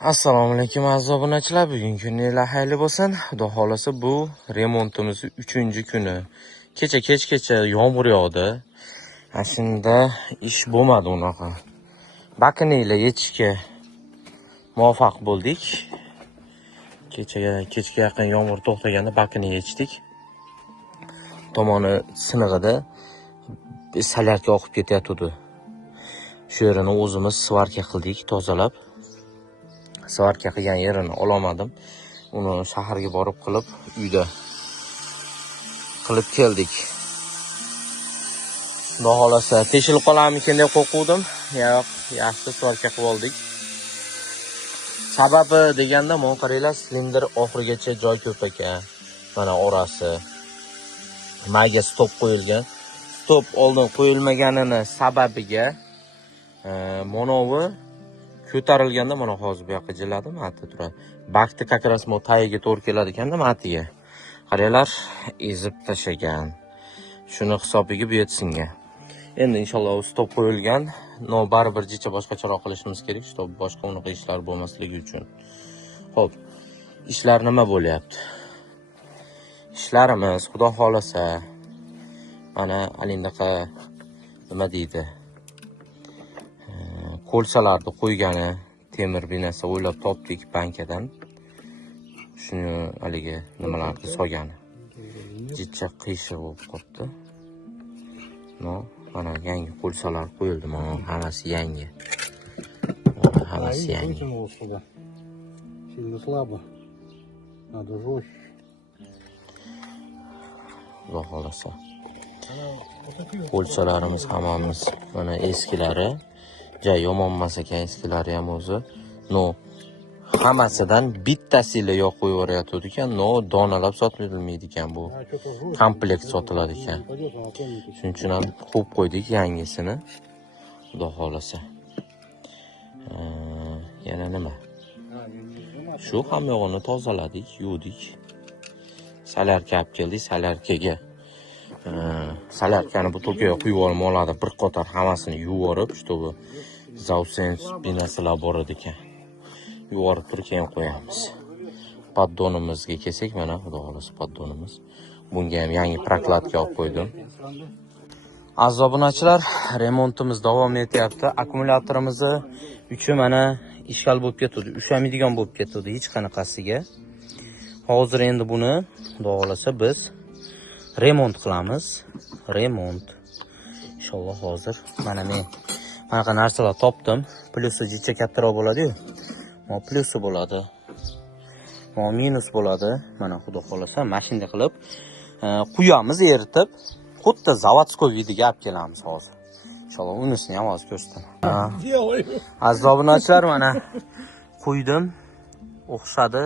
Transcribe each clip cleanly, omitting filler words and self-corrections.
Assalomu alaykum aziz obunachilar. Bugungi kuninglar xayrli bo'lsin. Xudo xolasa bu remontimiz 3-kuni. Kechgacha yomg'ir yog'di. Shunda ish bo'lmadi unaqa. Bakinilar yechishga muvaffaq bo'ldik. Kechga yaqin yomg'ir to'xtaganda bakini yechdik. Tomoni sinig'ida salarka oqib ketyapti. Shu yerini o'zimiz svarka qildik, tozalab. Svarka qilgan yerini olamadim. Uni shaharga borib qilib, uyda qilib keldik. Xudo xolasa teshilib qolarmikin deb qo'rquvdim. Yo'q, yaxshi svarka qilib oldik. Sababi deganda, men qaranglar, silindr oxirigacha joy ko'p ekan. Mana orasi. Mayga stop qo'yilgan. Stop oldin qo'yilmaganini sababiga monovi ko'tarilganda mana hozir bu yoqqa jiladi, mati turadi. Bakni как раз mo tagiga to'g'ri keladi ekanda matiga. Qaranglar, ezib tashagan. Shuni hisobiga bu yetsinga. Endi inshaalloh stop qo'yilgan. No baribir jicha boshqacharoq qilishimiz kerak, stop boshqa unaqa ishlar bo'lmasligi uchun. Xo'p, ishlar nima bo'lyapti? Ishlarimiz xudo xolasa mana alindaqa nima deydi? Ko'lchalarni qo'ygani, temir binasi o'ylab topdik bankadan. Shuni haligi nimalarni solgani. Jicha qiyshiq bo'lib qopti. No, mana yangi ko'lchalar qo'yildi, mana hammasi yangi. Hammasi yangi. Сильно слабо. Надо жестче. Xudo xolasa. Ko'lchalarimiz hammamiz mana eskilari. Ja yomon emas ekan eskilari ham o'zi. No, hammasidan bittasiga yo'q qo'yib yuboryapti ekan. No, donalab sotilmaydi ekan bu. Komplekt sotiladi ekan. Shuning uchun ham qo'yib qo'ydik yangisini. Xudo xolasa. Yana nima? Shu ham yo'g'ini tozaladik, yuvdik. Salarka olib keldik, salarkaga. Salarkani butilkaga quyib oladi, bir qator hammasini yuvorib, shtobi Zausens binasilar bor ekan. Yuvorib turib keyin qo'yamiz. Paddonimizga kelsak, mana xudo xolasa paddonimiz. Bunga ham yangi prokladka olib qo'ydim. Aziz obunachilar, remontimiz davom etyapti. Akkumulyatorimizni uchi mana ishgal bo'lib ketdi, ushamaydigan bo'lib ketdi hech qanaqasiga. Hozir endi buni xudo xolasa biz remont qilamiz. Remont. Inshaalloh hozir mana men bunaqa narsalar topdim. Plusi jicha kattaroq bo'ladi-yu. Mo plusi bo'ladi. Mo minus bo'ladi. Mana xudo xolasa mashinada qilib quyamiz, eritib, xuddi zavodskoy vidiga olib kelamiz hozir. Inshaalloh unisini ham hozir ko'rsataman. Aziz obunachilar, mana quydim. O'xshadi.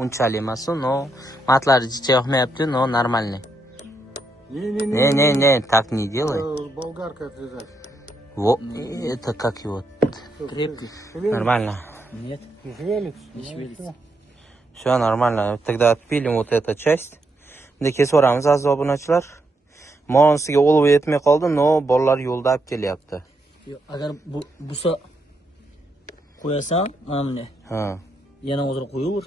Unchalik emas, no matlari jicha yoqmayapti, no нормальный. Не, так не делай. Болгаркой отрезать. Вот, это как его? Крепкий. Нормально. Нет, Не шевелится? не шевелится. Все нормально. Тогда отпилим вот эту часть. Endi kesib o'ramiz aziz obunachilar. Monosiga olib yetmay qoldi, no bolalar yo'lda olib kelyapti. Agar busa qo'yasan, mana bunday. Ha. Yana o'zini qo'yaver.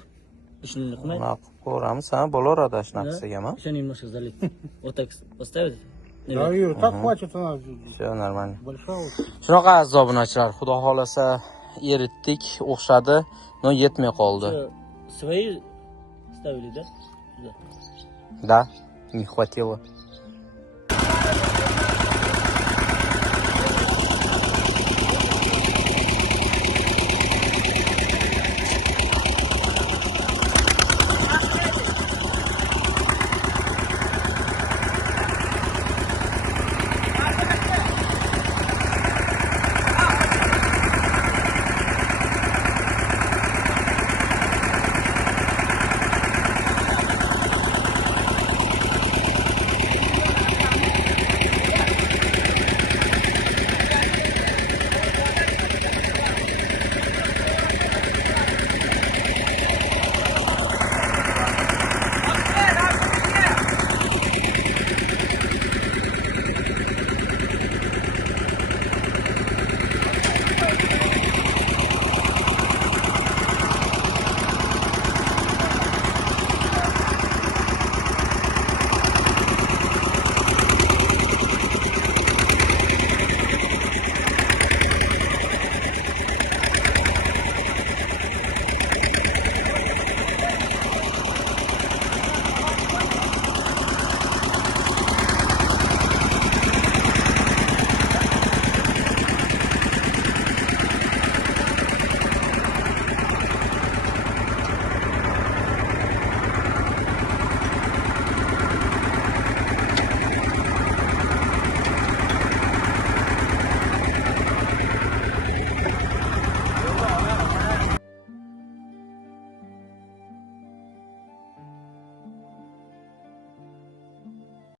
Ishni qilmay. Nima qilib ko'ramiz, ha? Bo'laveradi shunaqasiga ham. Еще немножко залить. Вот так поставить. Да, Юра, так хватит она. Все nормально. Большая. Shunaqa aziz obunachilar, xudo xolasa eritdik, o'xshadi, no yetmay qoldi. Свои ставили, да? Да, не хватило.